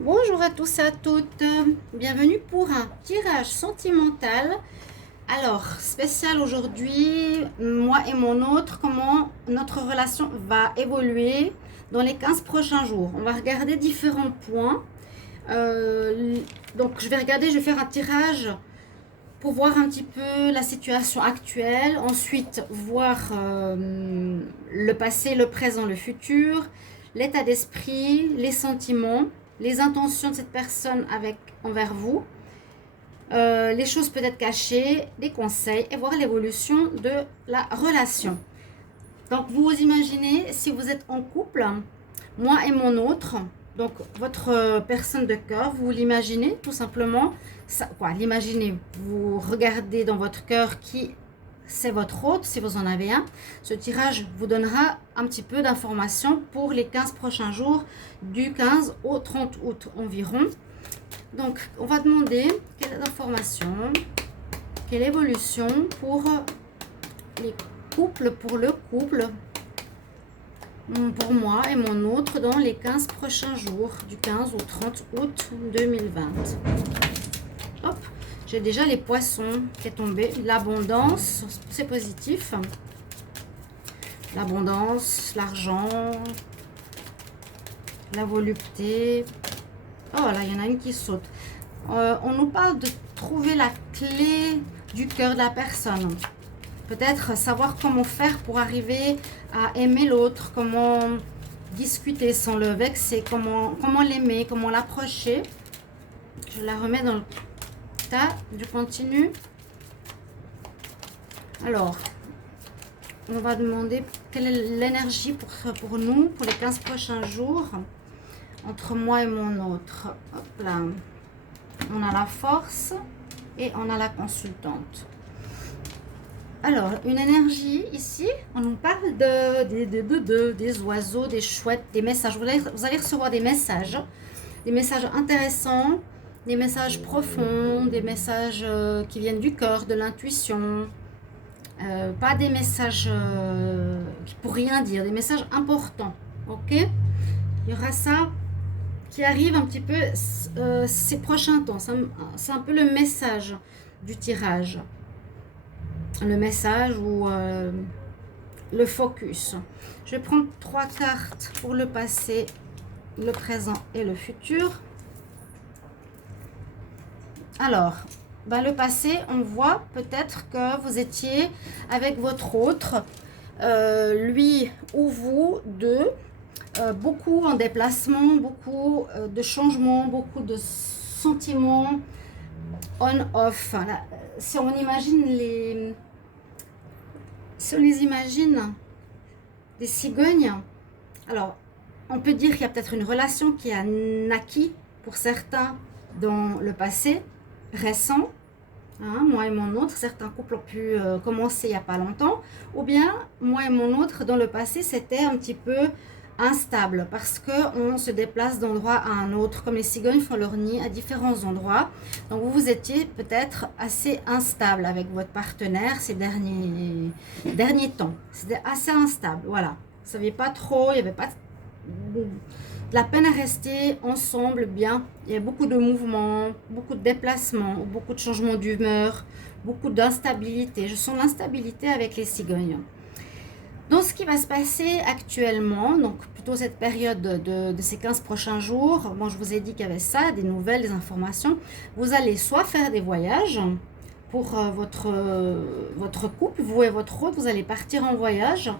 Bonjour à tous et à toutes, bienvenue pour un tirage sentimental. Alors, spécial aujourd'hui, moi et mon autre, comment notre relation va évoluer dans les 15 prochains jours. On va regarder différents points. Donc, je vais faire un tirage pour voir un petit peu la situation actuelle. Ensuite, voir le passé, le présent, le futur, l'état d'esprit, les sentiments, les intentions de cette personne envers vous, les choses peut-être cachées, des conseils et voir l'évolution de la relation. Donc vous imaginez si vous êtes en couple, moi et mon autre, donc votre personne de cœur, vous l'imaginez tout simplement, l'imaginez, vous regardez dans votre cœur qui c'est votre hôte, si vous en avez un. Ce tirage vous donnera un petit peu d'informations pour les 15 prochains jours, du 15 au 30 août environ. Donc, on va demander quelle information, quelle évolution pour les couples, pour le couple, pour moi et mon autre dans les 15 prochains jours, du 15 au 30 août 2020. Hop, j'ai déjà les poissons qui est tombé. L'abondance, c'est positif. L'abondance, l'argent, la volupté. Oh là, il y en a une qui saute. On nous parle de trouver la clé du cœur de la personne. Peut-être savoir comment faire pour arriver à aimer l'autre, comment discuter sans le vexer, comment l'aimer, comment l'approcher. Je la remets dans le tas du continu. Alors, on va demander quelle est l'énergie pour nous, pour les 15 prochains jours, entre moi et mon autre. Hop là. On a la force et on a la consultante. Alors, une énergie ici, on nous parle des oiseaux, des chouettes, des messages. Vous allez recevoir des messages intéressants, des messages profonds, des messages qui viennent du cœur, de l'intuition. Pas des messages pour rien dire, des messages importants. Ok? Il y aura ça qui arrive un petit peu ces prochains temps. C'est un peu le message du tirage. Le message ou le focus. Je vais prendre 3 cartes pour le passé, le présent et le futur. Alors, le passé, on voit peut-être que vous étiez avec votre autre, lui ou vous, deux, beaucoup en déplacement, beaucoup de changements, beaucoup de sentiments on-off. Si on imagine les imagine des cigognes, alors on peut dire qu'il y a peut-être une relation qui a naquis pour certains dans le passé récent, moi et mon autre, certains couples ont pu commencer il n'y a pas longtemps, ou bien moi et mon autre dans le passé c'était un petit peu instable parce qu'on se déplace d'endroit à un autre, comme les cigognes font leur nid à différents endroits. Donc vous étiez peut-être assez instable avec votre partenaire ces derniers temps. C'était assez instable, voilà. Vous ne saviez pas trop, il n'y avait pas de la peine à rester ensemble bien. Il y a beaucoup de mouvements, beaucoup de déplacements, beaucoup de changements d'humeur, beaucoup d'instabilité. Je sens l'instabilité avec les cigognes. Donc, ce qui va se passer actuellement, donc plutôt cette période de ces 15 prochains jours, bon, je vous ai dit qu'il y avait ça, des nouvelles, des informations. Vous allez soit faire des voyages pour votre couple, vous et votre autre, vous allez partir en voyage,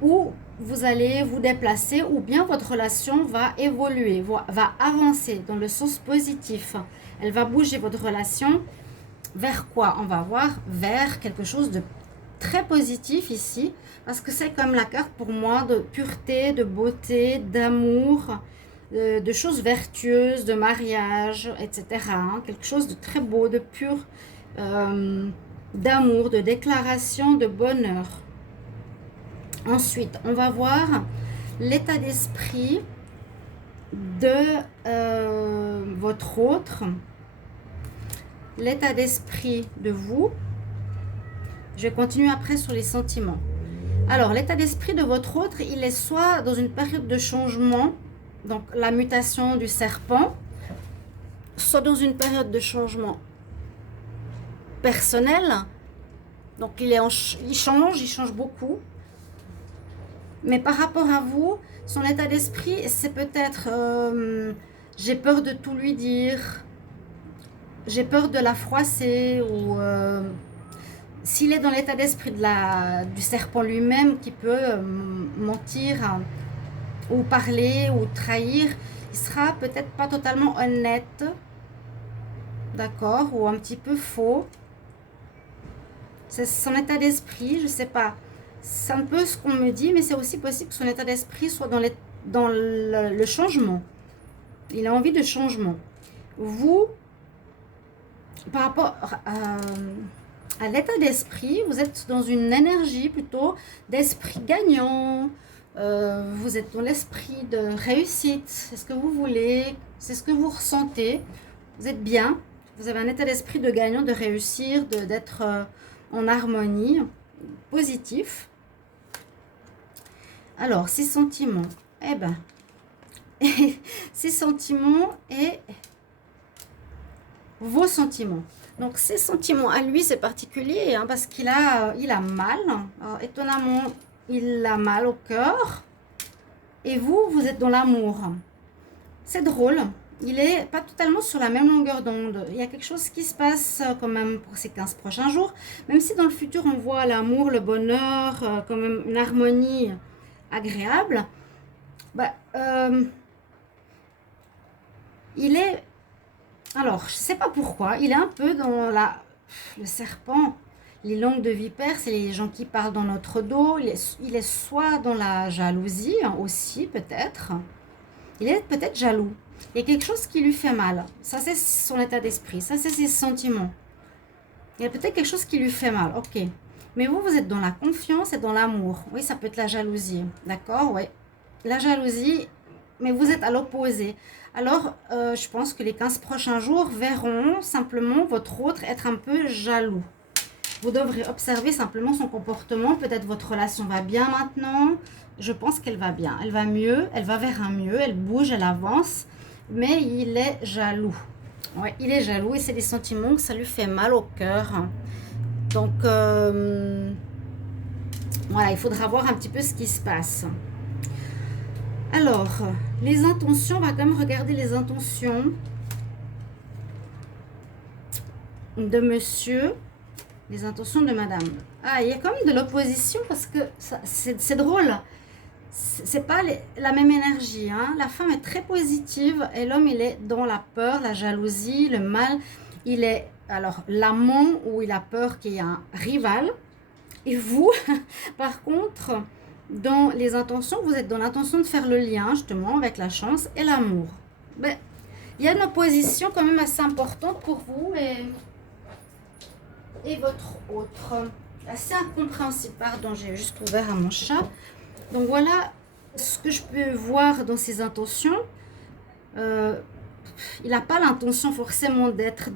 ou vous allez vous déplacer, ou bien votre relation va évoluer, va avancer dans le sens positif. Elle va bouger votre relation vers quoi? On va voir vers quelque chose de très positif ici, parce que c'est comme la carte pour moi de pureté, de beauté, d'amour, de choses vertueuses, de mariage, etc. Quelque chose de très beau, de pur, d'amour, de déclaration, de bonheur. Ensuite, on va voir l'état d'esprit de votre autre, l'état d'esprit de vous. Je vais continuer après sur les sentiments. Alors, l'état d'esprit de votre autre, il est soit dans une période de changement, donc la mutation du serpent, soit dans une période de changement personnel, donc il change beaucoup, mais par rapport à vous, son état d'esprit, c'est peut-être j'ai peur de tout lui dire, j'ai peur de la froisser, ou s'il est dans l'état d'esprit du serpent lui-même qui peut mentir ou parler ou trahir, il sera peut-être pas totalement honnête, d'accord, ou un petit peu faux. C'est son état d'esprit, je sais pas. C'est un peu ce qu'on me dit, mais c'est aussi possible que son état d'esprit soit dans le changement. Il a envie de changement. Vous, par rapport à l'état d'esprit, vous êtes dans une énergie plutôt d'esprit gagnant. Vous êtes dans l'esprit de réussite. C'est ce que vous voulez, c'est ce que vous ressentez. Vous êtes bien. Vous avez un état d'esprit de gagnant, de réussir, d'être en harmonie, positif. Alors, ces sentiments, eh ben, ces sentiments et vos sentiments. Donc, ces sentiments à lui, c'est particulier hein, parce qu'il il a mal. Alors, étonnamment, il a mal au cœur. Et vous, vous êtes dans l'amour. C'est drôle. Il n'est pas totalement sur la même longueur d'onde. Il y a quelque chose qui se passe quand même pour ces 15 prochains jours. Même si dans le futur, on voit l'amour, le bonheur, quand même une harmonie agréable. Bah, il est... Alors, je ne sais pas pourquoi. Il est un peu dans le serpent. Les langues de vipère, c'est les gens qui parlent dans notre dos. Il est soit dans la jalousie aussi, peut-être. Il est peut-être jaloux. Il y a quelque chose qui lui fait mal. Ça, c'est son état d'esprit. Ça, c'est ses sentiments. Il y a peut-être quelque chose qui lui fait mal. Ok. Mais vous, vous êtes dans la confiance et dans l'amour. Oui, ça peut être la jalousie. D'accord? Oui. La jalousie, mais vous êtes à l'opposé. Alors, je pense que les 15 prochains jours verront simplement votre autre être un peu jaloux. Vous devrez observer simplement son comportement. Peut-être votre relation va bien maintenant. Je pense qu'elle va bien. Elle va mieux. Elle va vers un mieux. Elle bouge, elle avance. Mais il est jaloux. Ouais, il est jaloux et c'est des sentiments que ça lui fait mal au cœur. Donc, voilà, il faudra voir un petit peu ce qui se passe. Alors, les intentions, on va quand même regarder les intentions de monsieur, les intentions de madame. Ah, il y a quand même de l'opposition parce que c'est drôle. C'est pas la même énergie. Hein. La femme est très positive et l'homme, il est dans la peur, la jalousie, le mal. Il est, alors, l'amant où il a peur qu'il y ait un rival. Et vous, par contre, dans les intentions, vous êtes dans l'intention de faire le lien, justement, avec la chance et l'amour. Ben, il y a une opposition quand même assez importante pour vous et votre autre. Assez incompréhensible. Pardon, j'ai juste ouvert à mon chat. Donc voilà ce que je peux voir dans ses intentions. Il n'a pas l'intention forcément d'être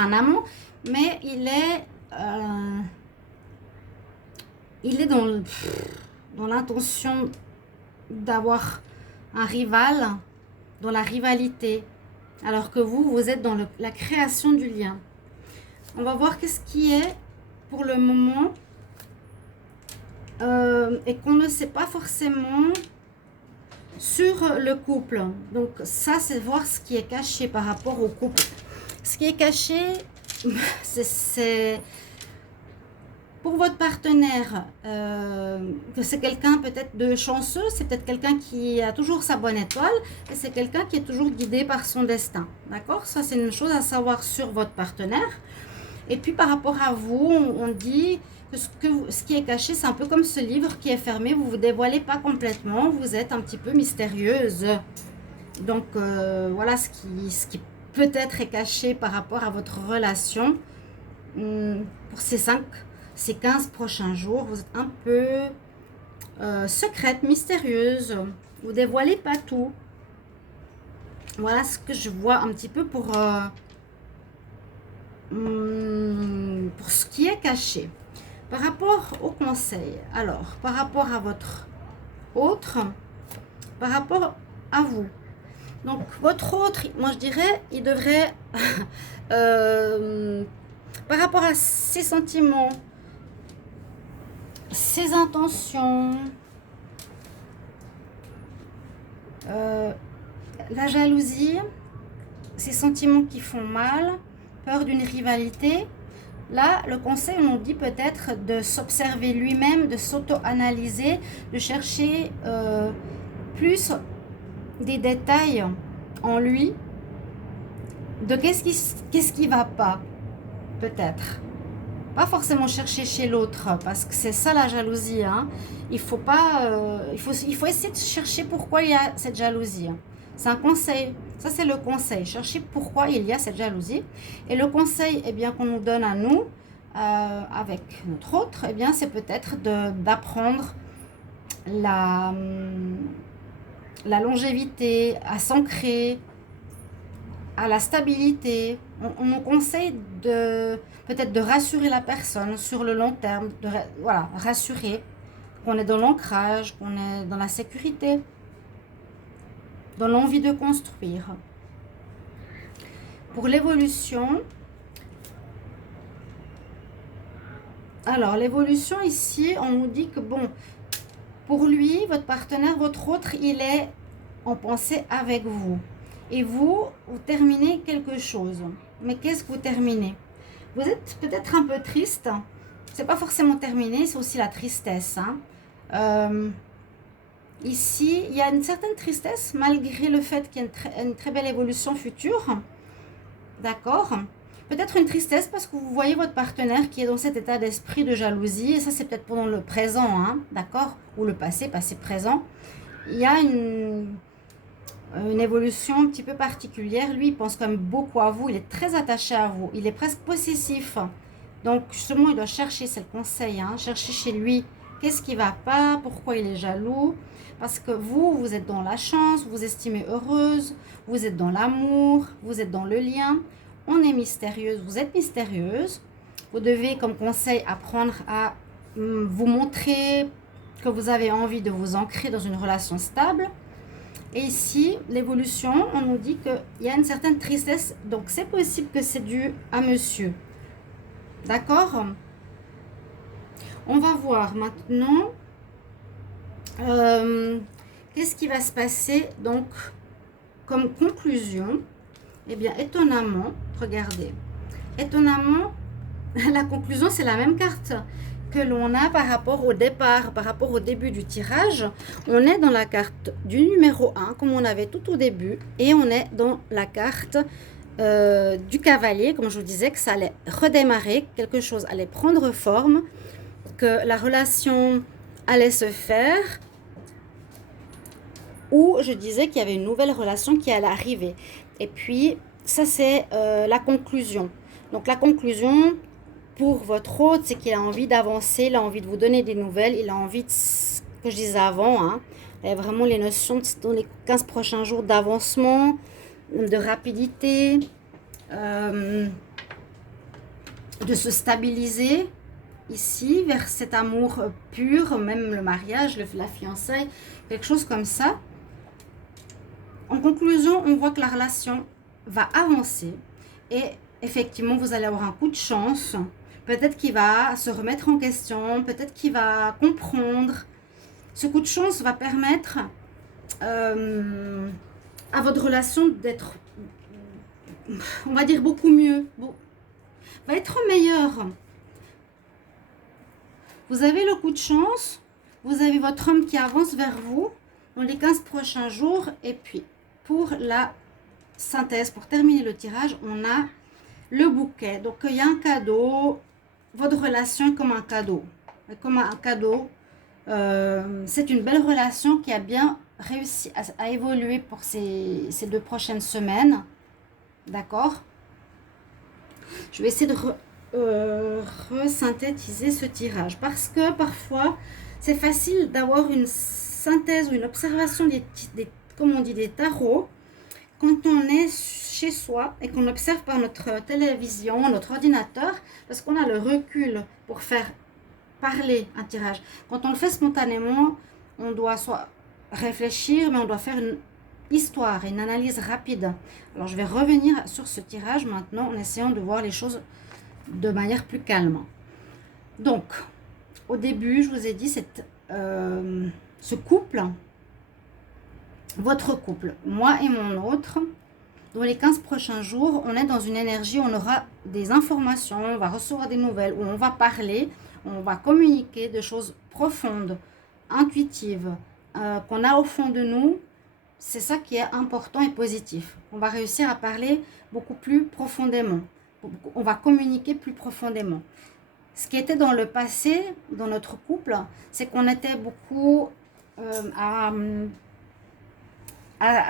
un amant, mais il est dans l'intention d'avoir un rival, dans la rivalité, alors que vous êtes dans la création du lien. On va voir qu'est-ce qui est pour le moment et qu'on ne sait pas forcément sur le couple. Donc ça, c'est voir ce qui est caché par rapport au couple. Ce qui est caché, c'est pour votre partenaire, que c'est quelqu'un peut-être de chanceux, c'est peut-être quelqu'un qui a toujours sa bonne étoile et c'est quelqu'un qui est toujours guidé par son destin. D'accord? Ça, c'est une chose à savoir sur votre partenaire. Et puis par rapport à vous, on dit que ce qui est caché, c'est un peu comme ce livre qui est fermé, vous ne vous dévoilez pas complètement, vous êtes un petit peu mystérieuse. Donc voilà ce qui peut-être est caché par rapport à votre relation. Pour ces 15 prochains jours, vous êtes un peu secrète, mystérieuse, vous ne dévoilez pas tout. Voilà ce que je vois un petit peu pour ce qui est caché. Par rapport au conseil, alors, par rapport à votre autre, par rapport à vous. Donc, votre autre, moi je dirais, il devrait, par rapport à ses sentiments, ses intentions, la jalousie, ces sentiments qui font mal, peur d'une rivalité. Là, le conseil nous dit peut-être de s'observer lui-même, de s'auto-analyser, de chercher plus des détails en lui, de qu'est-ce qui va pas, peut-être. Pas forcément chercher chez l'autre, parce que c'est ça la jalousie. Hein. Il faut essayer de chercher pourquoi il y a cette jalousie. C'est un conseil. Ça, c'est le conseil. Chercher pourquoi il y a cette jalousie. Et le conseil qu'on nous donne à nous, avec notre autre, c'est peut-être d'apprendre la longévité, à s'ancrer, à la stabilité. On nous conseille peut-être de rassurer la personne sur le long terme, rassurer qu'on est dans l'ancrage, qu'on est dans la sécurité, dans l'envie de construire. Pour l'évolution, alors l'évolution ici, on nous dit que pour lui, votre partenaire, votre autre, il est en pensée avec vous. Et vous terminez quelque chose. Mais qu'est-ce que vous terminez? Vous êtes peut-être un peu triste. C'est pas forcément terminé, c'est aussi la tristesse. Ici, il y a une certaine tristesse, malgré le fait qu'il y ait une très belle évolution future. D'accord? Peut-être une tristesse parce que vous voyez votre partenaire qui est dans cet état d'esprit de jalousie. Et ça, c'est peut-être pendant le présent, d'accord? Ou le passé, présent. Il y a une évolution un petit peu particulière. Lui, il pense quand même beaucoup à vous. Il est très attaché à vous. Il est presque possessif. Donc, justement, il doit chercher, c'est le conseil, chercher chez lui qu'est-ce qui ne va pas, pourquoi il est jaloux. Parce que vous êtes dans la chance, vous estimez heureuse, vous êtes dans l'amour, vous êtes dans le lien. On est mystérieuse, vous êtes mystérieuse. Vous devez, comme conseil, apprendre à vous montrer que vous avez envie de vous ancrer dans une relation stable. Et ici, l'évolution, on nous dit qu'il y a une certaine tristesse. Donc, c'est possible que c'est dû à monsieur. D'accord? On va voir maintenant qu'est-ce qui va se passer. Donc, comme conclusion, étonnamment, regardez. Étonnamment, la conclusion, c'est la même carte que l'on a par rapport au départ, par rapport au début du tirage. On est dans la carte du numéro 1, comme on avait tout au début, et on est dans la carte du cavalier, comme je vous disais, que ça allait redémarrer, quelque chose allait prendre forme, que la relation allait se faire, ou je disais qu'il y avait une nouvelle relation qui allait arriver. Et puis, ça c'est la conclusion. Donc la conclusion, pour votre hôte, c'est qu'il a envie d'avancer, il a envie de vous donner des nouvelles, il a envie, que je disais avant, il y a vraiment les notions dans les 15 prochains jours d'avancement, de rapidité, de se stabiliser ici vers cet amour pur, même le mariage, la fiançaille, quelque chose comme ça. En conclusion, on voit que la relation va avancer et effectivement, vous allez avoir un coup de chance. Peut-être qu'il va se remettre en question, peut-être qu'il va comprendre. Ce coup de chance va permettre à votre relation d'être, on va dire, beaucoup mieux, va être meilleure. Vous avez le coup de chance, vous avez votre homme qui avance vers vous dans les 15 prochains jours. Et puis, pour la synthèse, pour terminer le tirage, on a le bouquet. Donc, il y a un cadeau. Votre relation est comme un cadeau. Comme un cadeau. C'est une belle relation qui a bien réussi à évoluer pour ces 2 prochaines semaines. D'accord? Je vais essayer de resynthétiser ce tirage. Parce que parfois, c'est facile d'avoir une synthèse ou une observation des tarots quand on est chez soi et qu'on observe par notre télévision, notre ordinateur, parce qu'on a le recul pour faire parler un tirage. Quand on le fait spontanément, on doit soit réfléchir, mais on doit faire une histoire, une analyse rapide. Alors je vais revenir sur ce tirage maintenant en essayant de voir les choses de manière plus calme. Donc, au début, je vous ai dit, ce couple, votre couple, moi et mon autre, dans les 15 prochains jours, on est dans une énergie où on aura des informations, on va recevoir des nouvelles, où on va parler, on va communiquer de choses profondes, intuitives, qu'on a au fond de nous. C'est ça qui est important et positif. On va réussir à parler beaucoup plus profondément. On va communiquer plus profondément. Ce qui était dans le passé, dans notre couple, c'est qu'on était beaucoup à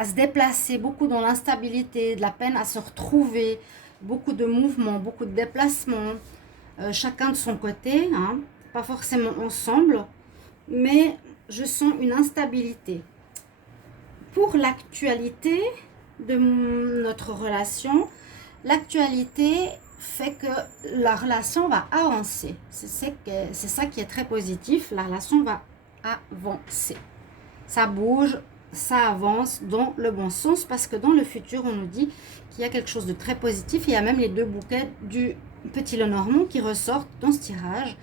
se déplacer, beaucoup dans l'instabilité, de la peine à se retrouver, beaucoup de mouvements, beaucoup de déplacements, chacun de son côté, hein, pas forcément ensemble, mais je sens une instabilité. Pour l'actualité de notre relation, l'actualité fait que la relation va avancer. C'est ça qui est très positif, la relation va avancer. Ça bouge, ça avance dans le bon sens parce que dans le futur, on nous dit qu'il y a quelque chose de très positif. Il y a même les 2 bouquets du Petit Lenormand qui ressortent dans ce tirage.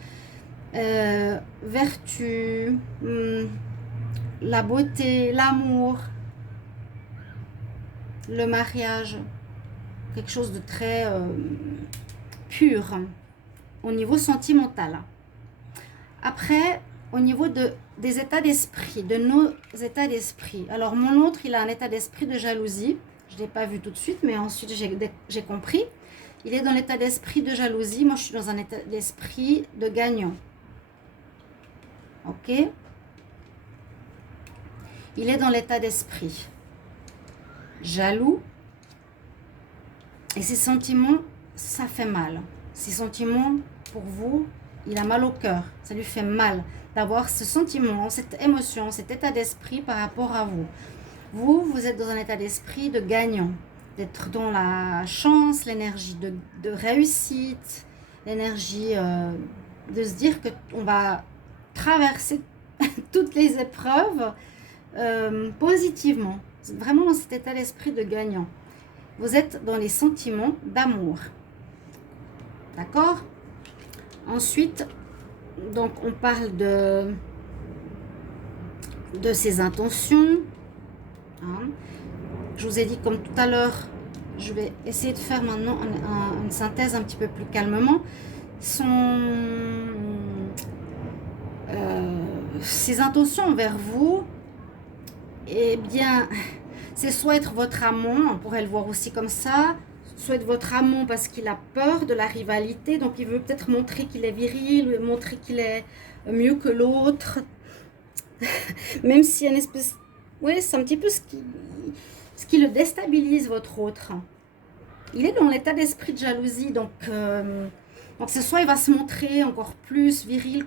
Vertu, la beauté, l'amour, le mariage, quelque chose de très pur au niveau sentimental. Après, au niveau des états d'esprit, de nos états d'esprit. Alors, mon autre, il a un état d'esprit de jalousie. Je ne l'ai pas vu tout de suite, mais ensuite, j'ai compris. Il est dans l'état d'esprit de jalousie. Moi, je suis dans un état d'esprit de gagnant. Ok? Il est dans l'état d'esprit jaloux. Et ces sentiments, ça fait mal. Ces sentiments, pour vous, il a mal au cœur. Ça lui fait mal d'avoir ce sentiment, cette émotion, cet état d'esprit par rapport à vous. Vous êtes dans un état d'esprit de gagnant, d'être dans la chance, l'énergie de réussite, l'énergie de se dire qu'on va traverser toutes les épreuves positivement. Vous êtes vraiment dans cet état d'esprit de gagnant. Vous êtes dans les sentiments d'amour. D'accord? Ensuite, donc on parle de ses intentions. Hein. Je vous ai dit comme tout à l'heure, je vais essayer de faire maintenant une synthèse un petit peu plus calmement. Ses intentions envers vous, eh bien, c'est soit être votre amant, on pourrait le voir aussi comme ça, soit être votre amant parce qu'il a peur de la rivalité, donc il veut peut-être montrer qu'il est viril, montrer qu'il est mieux que l'autre, même s'il y a une espèce... Oui, c'est un petit peu ce qui le déstabilise, votre autre. Il est dans l'état d'esprit de jalousie, donc c'est soit il va se montrer encore plus viril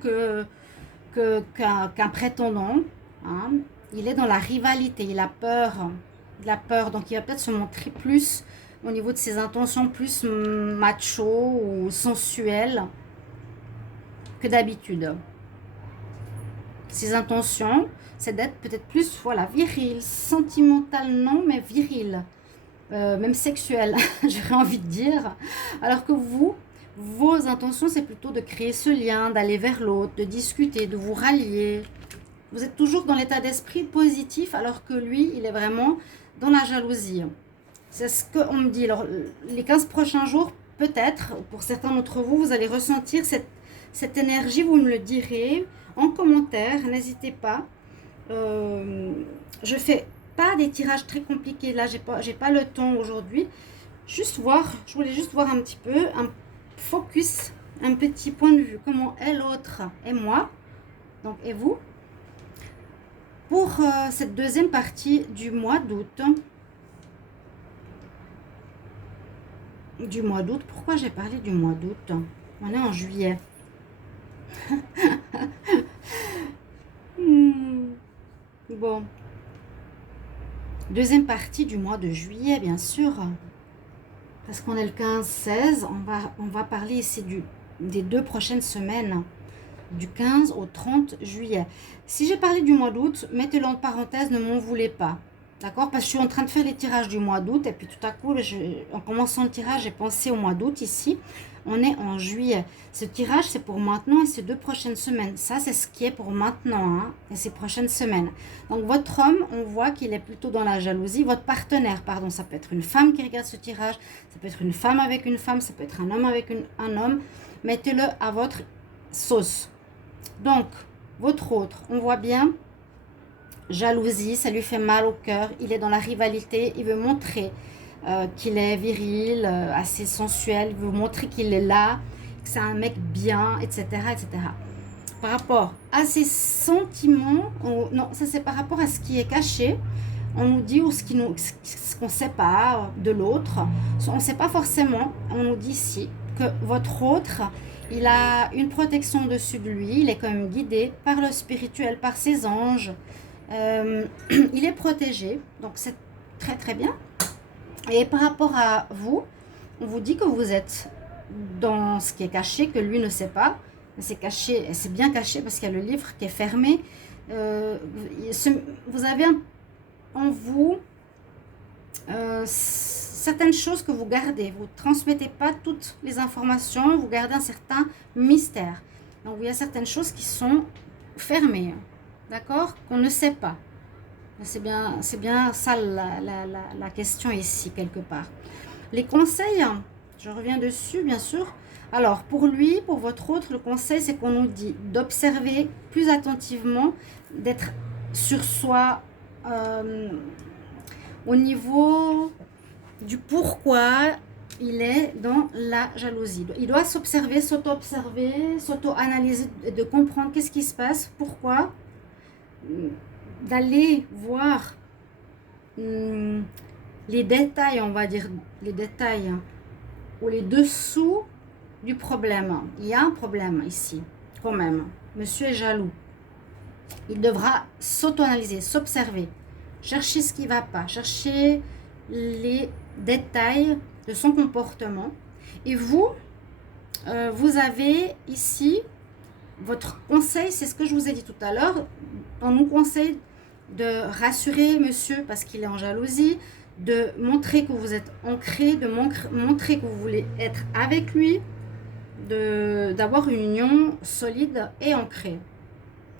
qu'un prétendant, hein. Il est dans la rivalité, il a peur, donc il va peut-être se montrer plus au niveau de ses intentions, plus macho ou sensuel que d'habitude. Ses intentions, c'est d'être peut-être plus, voilà, viril, sentimental non, mais viril, même sexuel, j'aurais envie de dire. Alors que vos intentions, c'est plutôt de créer ce lien, d'aller vers l'autre, de discuter, de vous rallier. Vous êtes toujours dans l'état d'esprit positif, alors que lui, il est vraiment dans la jalousie. C'est ce qu'on me dit. Alors, les 15 prochains jours, peut-être, pour certains d'entre vous, vous allez ressentir cette énergie, vous me le direz en commentaire, n'hésitez pas. Je fais pas des tirages très compliqués, là, j'ai pas le temps aujourd'hui. Je voulais juste voir un petit peu, un focus, un petit point de vue, comment est l'autre et moi, donc et vous. Pour cette deuxième partie du mois d'août. Pourquoi j'ai parlé du mois d'août? On est en juillet. Bon. Deuxième partie du mois de juillet, bien sûr. Parce qu'on est le 15-16, on va parler ici des 2 prochaines semaines. du 15 au 30 juillet. Si j'ai parlé du mois d'août, mettez-le en parenthèse, ne m'en voulez pas. D'accord? Parce que je suis en train de faire les tirages du mois d'août et puis tout à coup, en commençant le tirage, j'ai pensé au mois d'août ici. On est en juillet. Ce tirage, c'est pour maintenant et ces 2 prochaines semaines. Ça, c'est ce qui est pour maintenant hein, et ces prochaines semaines. Donc, votre homme, on voit qu'il est plutôt dans la jalousie. Votre partenaire, pardon, ça peut être une femme qui regarde ce tirage, ça peut être une femme avec une femme, ça peut être un homme avec un homme. Mettez-le à votre sauce. Donc, votre autre, on voit bien jalousie, ça lui fait mal au cœur, il est dans la rivalité, il veut montrer qu'il est viril, assez sensuel, il veut montrer qu'il est là, que c'est un mec bien, etc., etc. Par rapport à ses sentiments, non, ça c'est par rapport à ce qui est caché, on nous dit ou ce qu'on ne sait pas de l'autre, on ne sait pas forcément, on nous dit ici que votre autre, il a une protection au-dessus de lui, il est quand même guidé par le spirituel, par ses anges, il est protégé, donc c'est très très bien. Et par rapport à vous, on vous dit que vous êtes dans ce qui est caché, que lui ne sait pas. C'est caché, c'est bien caché parce qu'il y a le livre qui est fermé. Vous avez en vous certaines choses que vous gardez. Vous ne transmettez pas toutes les informations, vous gardez un certain mystère. Donc il y a certaines choses qui sont fermées. D'accord? Qu'on ne sait pas. C'est bien ça la question ici, quelque part. Les conseils, je reviens dessus, bien sûr. Alors, pour lui, pour votre autre, le conseil, c'est qu'on nous dit d'observer plus attentivement, d'être sur soi au niveau du pourquoi il est dans la jalousie. Il doit s'observer, s'auto-observer, s'auto-analyser, de comprendre qu'est-ce qui se passe, pourquoi, d'aller voir les détails, on va dire, les détails ou les dessous du problème. Il y a un problème ici, quand même. Monsieur est jaloux. Il devra s'auto-analyser, s'observer, chercher ce qui ne va pas, chercher les détails de son comportement. Et vous, vous avez ici votre conseil, c'est ce que je vous ai dit tout à l'heure. On nous conseille de rassurer monsieur parce qu'il est en jalousie, de montrer que vous êtes ancré, de montrer que vous voulez être avec lui, d'avoir une union solide et ancrée.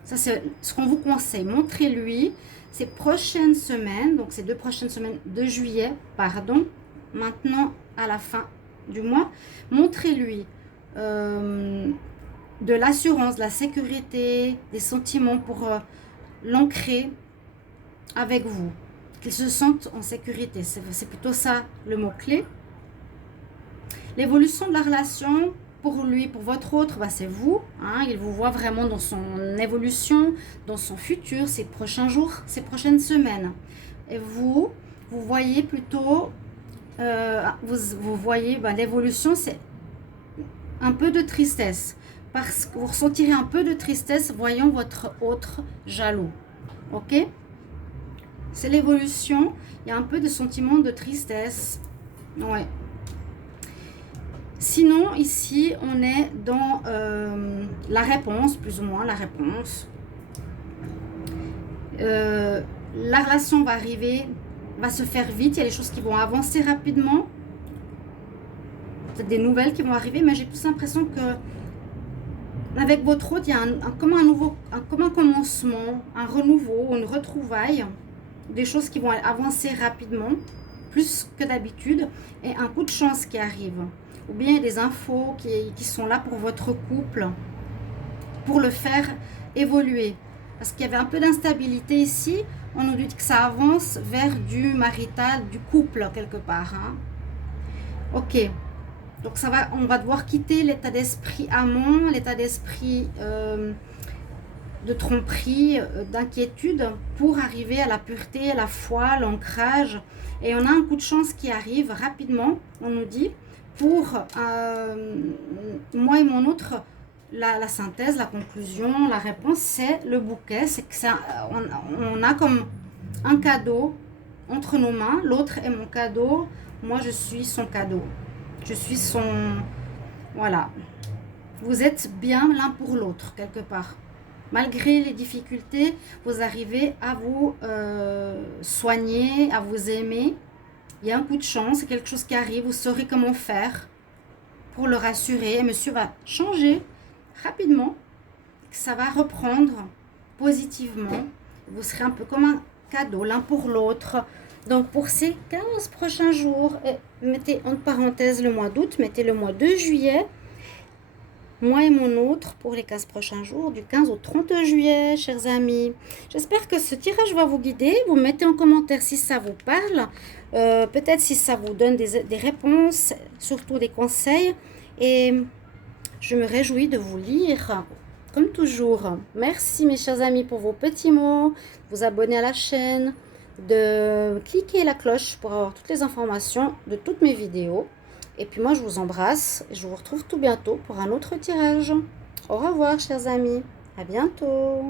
Ça, c'est ce qu'on vous conseille. Montrez-lui ces prochaines semaines, donc ces 2 prochaines semaines de juillet, pardon, maintenant à la fin du mois, montrez-lui de l'assurance, de la sécurité, des sentiments pour l'ancrer avec vous, qu'ils se sentent en sécurité. C'est plutôt ça le mot-clé. L'évolution de la relation, pour lui, pour votre autre, bah, c'est vous. Hein, il vous voit vraiment dans son évolution, dans son futur, ces prochains jours, ces prochaines semaines. Et vous voyez plutôt, vous voyez l'évolution, c'est un peu de tristesse. Parce que vous ressentirez un peu de tristesse voyant votre autre jaloux. Ok? C'est l'évolution. Il y a un peu de sentiment de tristesse. Ouais. Sinon, ici, on est dans la réponse, plus ou moins la réponse. La relation va arriver, va se faire vite. Il y a des choses qui vont avancer rapidement. Peut-être des nouvelles qui vont arriver, mais j'ai plus l'impression que avec votre autre, il y a comme un commencement, un renouveau, une retrouvaille, des choses qui vont avancer rapidement, plus que d'habitude, et un coup de chance qui arrive. Ou bien des infos qui sont là pour votre couple, pour le faire évoluer. Parce qu'il y avait un peu d'instabilité ici, on nous dit que ça avance vers du marital, du couple quelque part. Hein. Ok. Donc on va devoir quitter l'état d'esprit amant, l'état d'esprit de tromperie, d'inquiétude pour arriver à la pureté, à la foi, l'ancrage. Et on a un coup de chance qui arrive rapidement, on nous dit, pour moi et mon autre, la synthèse, la conclusion, la réponse, c'est le bouquet. C'est que on a comme un cadeau entre nos mains. L'autre est mon cadeau, moi je suis son cadeau. Je suis son... Voilà. vous êtes bien l'un pour l'autre, quelque part. Malgré les difficultés, vous arrivez à vous soigner, à vous aimer. Il y a un coup de chance, c'est quelque chose qui arrive, vous saurez comment faire pour le rassurer. Et monsieur va changer rapidement, ça va reprendre positivement. Vous serez un peu comme un cadeau l'un pour l'autre. Donc pour ces 15 prochains jours, mettez entre parenthèses le mois d'août, mettez le mois de juillet, moi et mon autre pour les 15 prochains jours, du 15 au 30 juillet, chers amis. J'espère que ce tirage va vous guider. Vous mettez en commentaire si ça vous parle, peut-être si ça vous donne des réponses, surtout des conseils. Et je me réjouis de vous lire, comme toujours. Merci mes chers amis pour vos petits mots, vous abonner à la chaîne, de cliquer la cloche pour avoir toutes les informations de toutes mes vidéos. Et puis moi, je vous embrasse et je vous retrouve tout bientôt pour un autre tirage. Au revoir, chers amis. À bientôt.